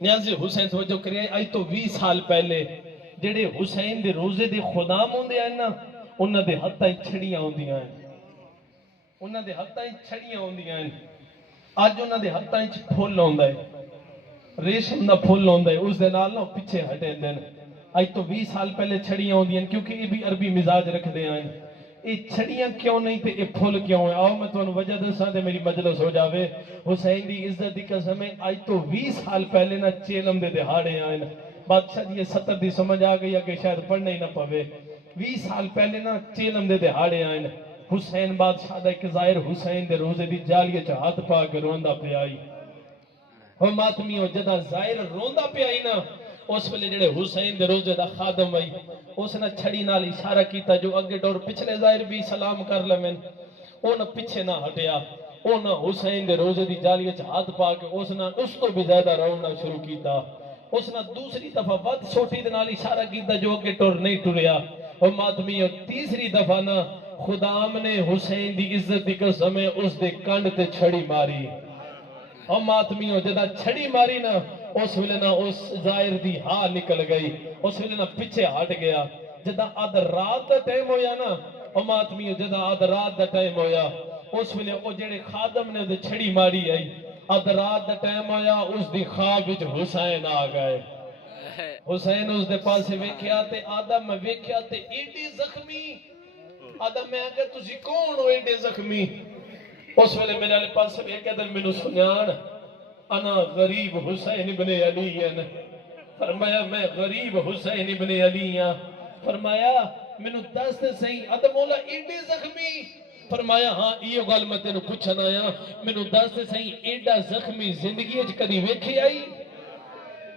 نیازی حسین توجہ کریے آج تو 20 سال پہلے جڑے حسین دے روزے دے خدام ہوندے ہیں نا انہاں دے ہتھاں چھڑیاں ہوندیاں ہیں. اج انہاں دے ہتھاں وچ پھل ہوندا ہے، ریشم دا پھل ہوندا ہے، اس دے نال نہ پیچھے ہٹیندے نے۔ اج تو 20 سال پہلے چھڑیاں ہوندیاں کیونکہ یہ بھی عربی مزاج رکھدے ہیں۔ یہ چھڑیاں کیوں نہیں تے یہ پھل کیوں ہے؟ آؤ میں تمہیں وجہ دساں تے میری مجلس ہو جاوے۔ حسین دی عزت دی قسم ہے، اج تو 20 سال پہلے نہ چیلم دے دہاڑے آئے نا۔ بادشاہ جی یہ 70 دی سمجھ آ گئی کہ شاید پڑھنا ہی نہ پوے۔ 20 سال پہلے نہ چیلم دے دہاڑے آئے نا۔ حسین بادشاہ دا ایک ظاہر حسین دے روزے دی جالیے چ ہاتھ پا کے روندا پیا آئی۔ ہم ماتمیوں جدہ ظاہر روندا پیا آئی نا، اس ویلے جڑے حسین دے روزے دا خادم آئی، اس نے چھڑی نال اشارہ کیتا جو اگے ڈور پچھلے ظاہر بھی سلام کر لمن، او نہ پیچھے نہ ہٹیا، او نہ حسین دے روزے دی جالیے چ ہاتھ پا کے اس نے اس تو بھی زیادہ رونا شروع کیتا۔ اس نے دوسری دفعہ ود سوٹی دے نال اشارہ کیتا جو اگے ٹور نہیں ٹریا۔ اور ماتمیوں تیسری دفعہ نہ خدام نے حسین دی عزت دی قسم ہے اس دے کنڈ تے چھڑی ماری۔ اور ماتمیوں جدہ چھڑی ماری نا، اس ویلے نا اس ظاہر دی ہاں نکل گئی، اس ویلے نا پیچھے ہٹ گیا۔ جدہ آدھ رات دا ٹائم ہویا نا، اور ماتمیوں جدہ آدھ رات دا ٹائم ہویا، اس ویلے او جڑے خادم نے دے چھڑی ماری آئی، آدھ رات دا ٹائم ہویا، اس دی خواب وچ حسین آ گئے۔ حسین اس دے پاسے ویکھیا تے آدھا میں ویکھیا تے ایڈی زخمی، آدھا میں اگر تسی کون ہو ایڈے زخمی؟ اس ویلے میرے علی پاس سے ایک ادھر میں نے سنیان، انا غریب حسین ابن علی ہیں۔ فرمایا میں غریب حسین ابن علی ہیں۔ فرمایا میں نے دست صحیح، آدھا مولا ایڈی زخمی؟ فرمایا ہاں یہ گل میں تینوں پوچھنا آیا، میں نے دست صحیح ایڈا زخمی زندگی اچھ کدی ویکھی آئی؟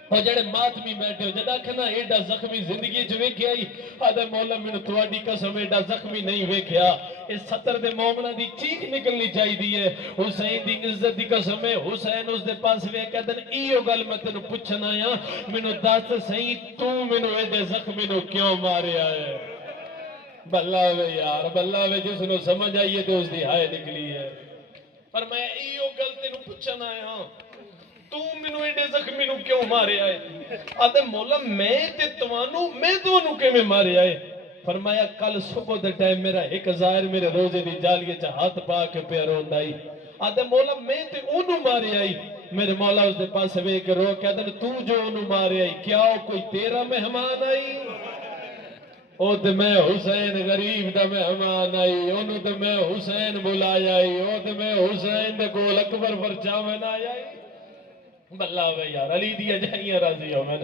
اور جڑے ماتمی بیٹھے ہو جدا کھنا ایڈا زخمی زندگی جو ویکھے آئی، آدھے مولا میں نے تواڈی قسم ایڈا زخمی نہیں ویکھیا۔ اس 70 دے مومنہ دی چیخ نکلنی چاہی دی ہے، حسین دی عزت دی قسم ہے۔ حسین اس دے پاس وے کہتے ہیں ایو گل میں تینوں پوچھنا آیا، میں نے دس صحیح تو میں نے ایڈے زخمی نو کیوں مارے آئے؟ بلہ وے یار، بلہ وے جس نے سمجھ آئیے تو اس دی ہائے نکلی ہے۔ پر میں ایو گل تینوں پوچھنا آیا، تو منو ایڈے زخمی نو کیوں مارے آئے؟ آدھے مولا میں تے توانو کے میں مارے آئے؟ فرمایا کل صبح دے ٹائم میرا ایک ظاہر میرے روزے دی جالیے چا ہاتھ پا کے پیرون آئی۔ آدھے مولا میں تے انہوں مارے آئی۔ میرے مولا اس دے پاس وے کے رو کہ آدھے تو جو انہوں مارے آئی، کیا ہو کوئی تیرا مہمان آئی؟ او تے میں حسین غریب دا مہمان آئی، انہوں تے میں حسین بلایا آئی، او تے میں حسین دے گول اکبر پر چاوین آئی۔ بلہ وے یار، علی دیا جائیاں راضی ہو میں،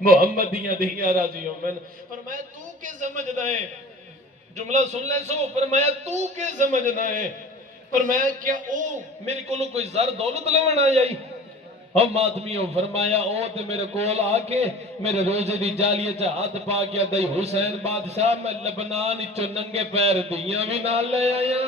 محمد دیا راضی ہو میں۔ فرمایا تو کے سمجھنا ہے؟ جملہ سن لے سو، فرمایا تو کے سمجھنا ہے؟ فرمایا کیا او میرے کولو کوئی زر دولت لون آئی؟ ہم آدمیوں فرمایا او تے میرے کول آکے میرے روزے دی جالیے چا ہاتھ پا کیا دائی حسین بادشاہ میں لبنان چو ننگے پیر دیاں بھی نہ لے آیا،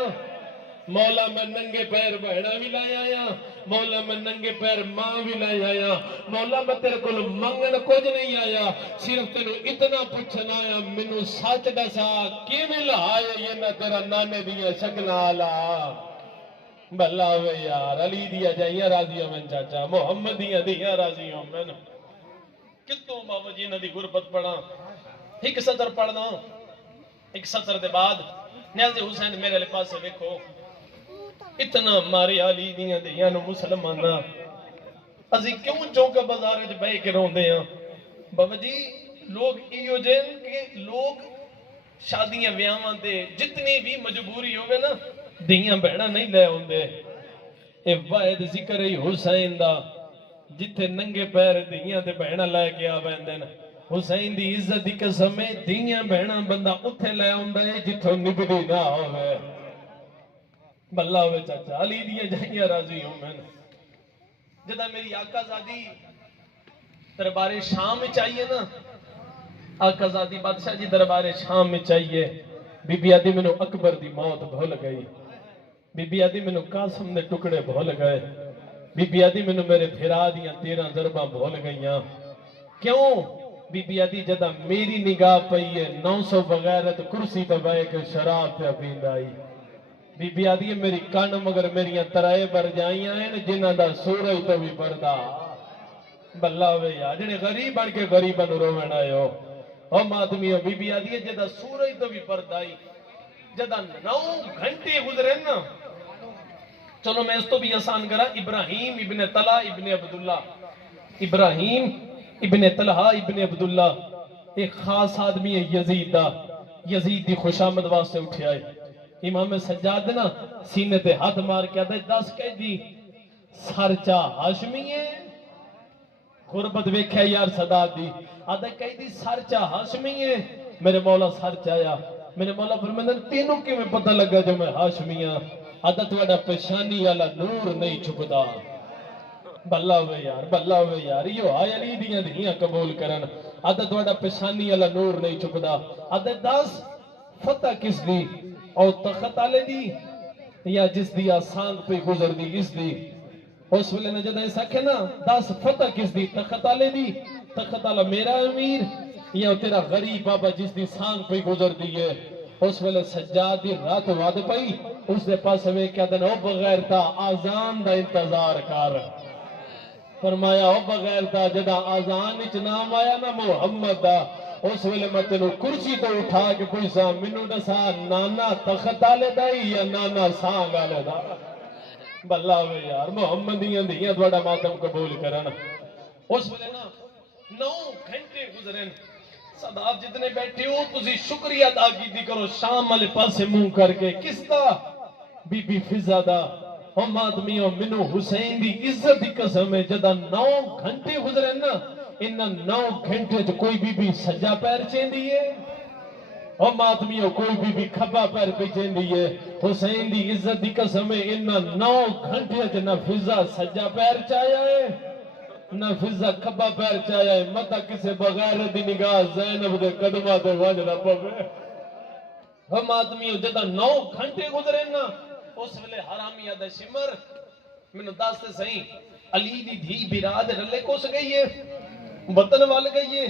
مولا میں ننگے پیر بہنا بھی لائے آیا، مولا میں ننگے پیر ماں بھی لائے آیا، مولا میں تیرے کو منگن کچھ نہیں آیا، صرف تیرے اتنا پوچھنا آیا، منو سچ دسا کی میں لائے یہ نہ تیرا نانے دیا شکنا آلا۔ بلہ وے یار، علی دیا جائیاں راضی ہو میں چاچا، محمد دیا راضی ہو میں، کتوں بابا جی نہ دی غربت پڑھا، ایک سطر پڑھنا، ایک سطر دے بعد نیازِ حسین میرے لئے پاس سے دیکھو، اتنا مارے علی دیا نو مسلمانہ ازی کیوں چونکہ بازارے جو بے کے رون دے ہیں؟ بابا جی لوگ ایو جن کہ لوگ شادیاں ویاواں دے جتنی بھی مجبوری ہوگے نا دیاں بہنا نہیں لے ہوں دے۔ اے واحد ذکر ہے حسین دا جتھے ننگے پیر دیاں دے بہنا لے کے آوین دے نا، حسین دی عزت دی قسم ہے دیاں بہنا بندہ اتھے لے ہوں دے جتھوں نبدی نہ ہوئے۔ بلہ ہوئے چاچا، علی دیا جائیاں راضی ہوں میں نے، جدہ میری آقا زادی دربار شام میں چاہیے نا، آقا زادی بادشاہ جی دربار شام میں چاہیے، بی بی آدھی میں نے اکبر دی موت بھول گئی، بی بی آدھی میں نے قاسم دے ٹکڑے بھول گئے، بی بی آدھی میں نے میرے پھرا دیاں 13 ضرباں بھول گئیاں، کیوں؟ بی بی آدھی جدہ میری نگاہ پئی ہے 900 بغیرت کرسی پہ بائے کے شراب پہ پیند آئی، بی بی آدھی ہے میری کان مگر میریاں ترائے بر جائیاں ہیں جنہ دا سورج تو بھی پردہ۔ بلہ ہوئے یا جنہیں غریب بن کے غریباں رومن آئے ہو، ہم آدمی ہو بی بی آدھی ہے جدہ سورج تو بھی پردہ آئی، جدہ 9 گھنٹے گزرے نا چلو میں اس تو بھی آسان کرا، ابراہیم ابن طلحہ ابن عبداللہ، ابراہیم ابن طلحہ ابن عبداللہ ایک خاص آدمی ہے یزید دا، یزید دی خوشامد واسطے اٹھے آئے، امام سجاد نا سینے تے ہاتھ مار کے آدھے 10 قیدی سرچا ہاشمی ہے، غربت ویکھے یار صداد دی، آدھے قیدی سرچا ہاشمی ہے، میرے مولا سرچا آیا، میرے مولا فرماندے تینوں کی میں پتہ لگا جو میں ہاشمی ہاں، آدھے تواڈا پیشانی والا نور نہیں چھپدا، بھلا ہوئے یار یہ آئے علی دیاں دھیاں قبول کرن، آدھے تواڈا پیشانی والا نور نہیں چھپدا، آدھے 10 فتح کس دی او تخت آلے دی یا جس دی آسان پہ گزر دی اس دی، اس ویلے نے جدہ ایسا کہ نا 10 فتح کس دی تخت آلے دی، تخت آلہ میرا امیر یا تیرا غریب بابا جس دی سانگ پہ گزر دی ہے، اس ویلے سجاد دی رات وعد پئی، اس دے پاس ہوئے کیا دن او بغیر تا آزان دا انتظار کر، فرمایا او بغیر تا جدہ آزان اچ نام آیا نا محمد دا، اس ویلے میں تینوں کرسی تو اٹھا کے پوچھا منو دسا نانا تخت آلے دا یا نانا سانگ آلے دا، بھلا ہوئے یار محمدیاں دیاں دوڑا ماتم قبول کرنا، اس ویلے نا 9 گھنٹے گزریں، صداب جتنے بیٹھے ہو تسی شکریہ ادا کی کرو، شام والے پاسے منہ کر کے کس دا بی بی فضا دا، ہم آدمیوں منو حسین دی عزت دی قسم ہے، جدہ 9 گھنٹے گزریں نا، انہاں 9 گھنٹے جو کوئی بی بی سجا پیر چین دیئے، ہم آدمیوں کوئی بی کھبا پیر پہ چین دیئے، حسین دی عزت دی قسم ہے، انہاں 9 گھنٹے جو نہ فضا سجا پیر چاہیا ہے، نہ فضا کھبا پیر چاہیا ہے، مطا کسے بغیر دی نگاہ زینب دے قدمہ دے وجدہ پوے، ہم آدمیوں جدہ 9 گھنٹے گزریں نا، اس ویلے حرامی آدھے شمر میں نے داستے صحیح علی دی دھی براد رلے کوس گئی ہے، وطن وال گئی ہے،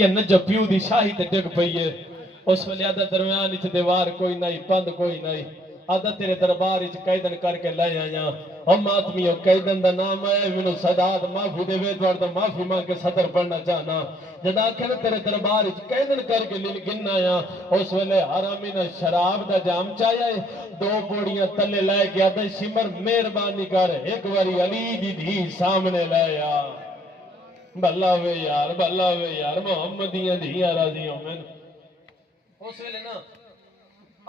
یا نجب پیو دی شاہی تے ڈگ پئی ہے، اس ویلے آدھا درمیان اچھ دیوار کوئی نہیں، پند کوئی نہیں، آدھا تیرے دربار اچھ قیدن کر کے لائے آیا، ہم آدمیوں قیدن دا نام آئے، منو صداد معافی دے ویدوار دا معافی ماں کے صدر پڑھنا چاہنا، جدا کہنا تیرے دربار اچھ قیدن کر کے لن گن آیا، اس ویلے حرامی نے شراب دا جام چاہیا ہے، 2 پوڑیاں تلے لائے کے آدھے شمر مہربانی کر ایک واری علی دی دھی سامنے لائے آ، بھلا ہوئے یار محمدیاں دھیاں راضیوں میں، اس ویلے نا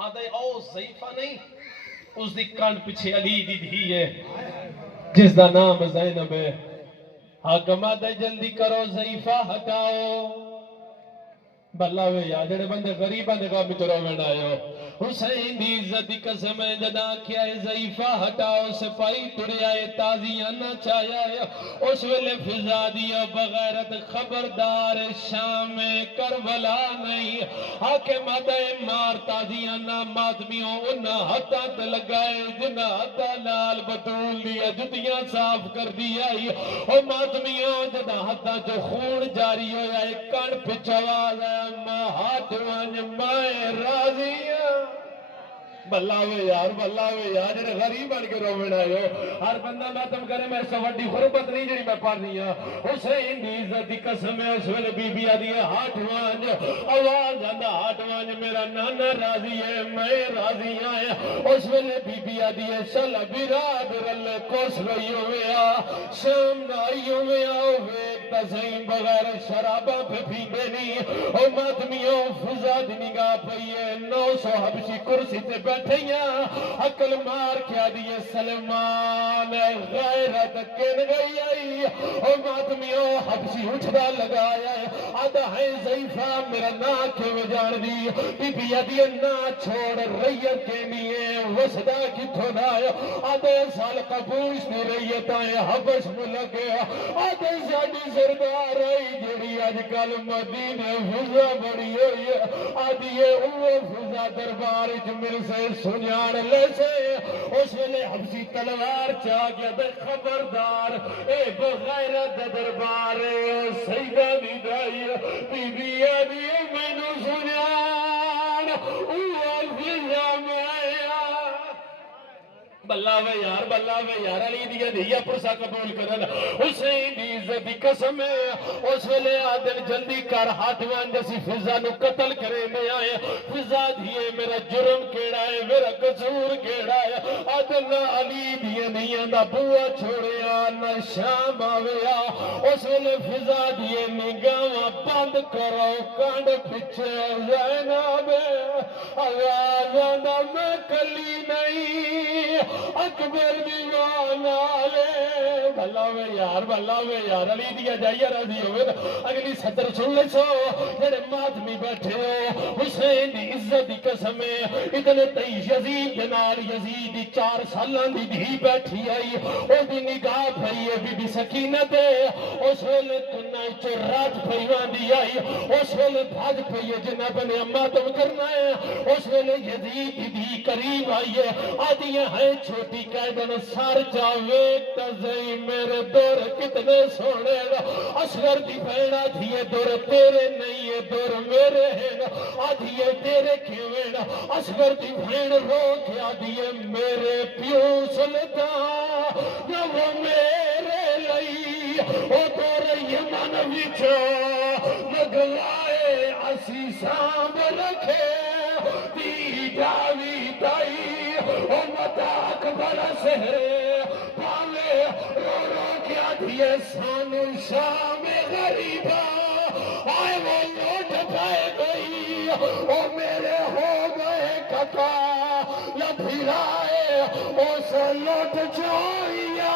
آدھے او ضعیفہ نہیں، اس دی کان پچھے علی دی دھی ہے جس دا نام زینب ہے، حاکم آدھے جلدی کرو ضعیفہ ہٹاؤ، بھلا ہوئے یار جڑے بندے غریبہ نگاہ میں تو رومن آئے ہو، حسین دی عزت دی قسم ہے جدا کیا ہے ضعیفہ ہٹاؤ، سپاہی تڑے آئے تازیاں نہ چاہیا ہے، اس ویلے فضا دیا بغیرت خبردار شام کربلا نہیں، حاکم آدھے مار تازیاں نہ ماتمیوں انہا ہتھا تے لگائے جنہ ہتھا لال بطول دیا جتیاں صاف کر دیا او ماتمیوں جدا ہتھا جو خون جاری ہویا ایک کان پچھواز ہے ماں ہاتھ وانج مائے راضیاں، بھلا ہوئے یار جنہیں غریب بن کے رومن آئے ہو، ہر بندہ ماتم کرے میں سوڑی غربت نہیں جنہی میں پڑھنی ہے، حسین دی عزت دی قسم ہے، اس ویلے بی بی آدھی ہے ہاتھ وانج، آواز آدھا ہاتھ وانج میرا نانا راضی ہے میں راضی آیا، اس ویلے بی بی آدھی ہے شلہ براد رلے کوس رہی ہوئے آ، شام نائی ہوئے آوے تزہیں بغیر شرابہ پہ پیندے نہیں، او ماتمیوں فضا دی نگاہ پئیے 900 حبشی کرسی تے بیٹھیاں، عقل مار کیا دیئے سلمان غیرت کن گئی آئی، او ماتمیوں حبشی اٹھدا لگایا ہے، آدھا ہے ضعیفہ میرا نا کیوں جان دی، بی بی آدھی نا چھوڑ ریت کے لیے وسدہ کی تھوڑایا، آدھے سال قبوش دی ریت آئے حبش ملکے، آدھے ساڑی سردار آئی جڑی آج کل مدینہ فضا بڑی ہوئی ہے، آدھی اوہ فضا دربار جمل سے سنیان لے سے، اس ویلے حبشی تلوار چاہ گیا دے خبردار، اے بغیرت دربار سیدہ نیدائی، بی بی آدھی میں نو سنیان اوہ فضا میں آیا، بلّا وے یار علی دیا دیا پرسا قبول کرن حسین دی عزت دی قسم ہے اس ویلے آدن جلدی کر ہاتھ وان جسی فضا نو قتل کرے میں آئے فضا دیئے میرا جرم کیڑا ہے میرا قصور کیڑا ہے آدن علی دیا دیا دا بوا چھوڑے آنا شام آویا اس ویلے فضا دیئے نگاہ بند کرو کانڈ پچھے زینب آوازانا میں کلی نہیں اکبر دیوانا لے بھلا وے یار علی دیا جائیے راضی ہوئے اگلی سطر سن لے سو جڑے ماتمی بیٹھے ہو حسین دی عزت دی قسمیں اتنے تی یزید جنال یزید دی 4 سالان دی بھی بیٹھی آئی او دی نگاہ بھئی بی بی سکینت اس ویلے تنائی چو رات بھئیوان دی آئی اس ویلے بھاج بھئی جنہ بنے ماتم کرنا ہے اس ویلے یزید دی قریب آئی ہے آدھی ہے چھوٹی قیدن سار جاویک تزئی میرے دور کتنے سونے اصغر دی بہنا دھیے دور تیرے نہیں ہے دور میرے ہیں آدھیے تیرے کیوین اصغر دی بہن رو کیا دیے میرے پیو سلطان یا وہ میرے لئی او دور یمن وچو لگلائے اسی سامب رکھے دی جاوی تائی او مداک بڑا سہرے پالے رو رو کیا دیئے سانو شام غریبا آئے وہ لوٹ پائے گئی او میرے ہو گئے کتا یا پھرائے او سے لوٹ جائیا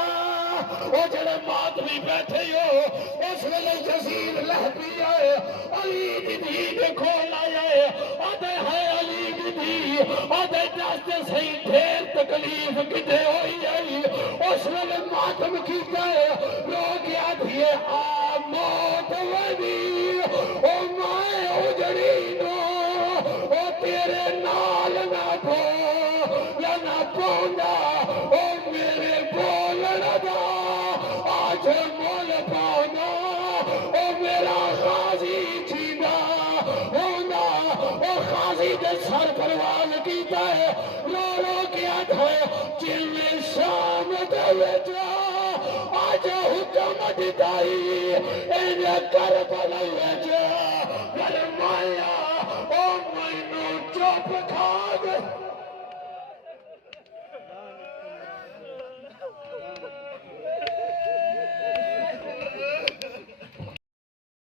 او جڑے ماتمی بیٹھے ہو اس ویلے جزیر لہبی آئے علی دی دیکھو لائے آدھے ہے علی دی آدھے جاستے صحیح ڈھیر تکلیف کتے ہوئی آئی اس ویلے ماتم کی گئے لوگ یاد ہیے موت ودی او مائے اجڑی نو او تیرے نال نہ پو یا نہ پوندا او میرے بولن دا آج مول پاؤنا او میرا غازی چینا ہونا او غازی دے سر پرواز کیتا ہے رو رو کیا تھا جن شام دے وچا آج حکم دیتائی این کربلا وچا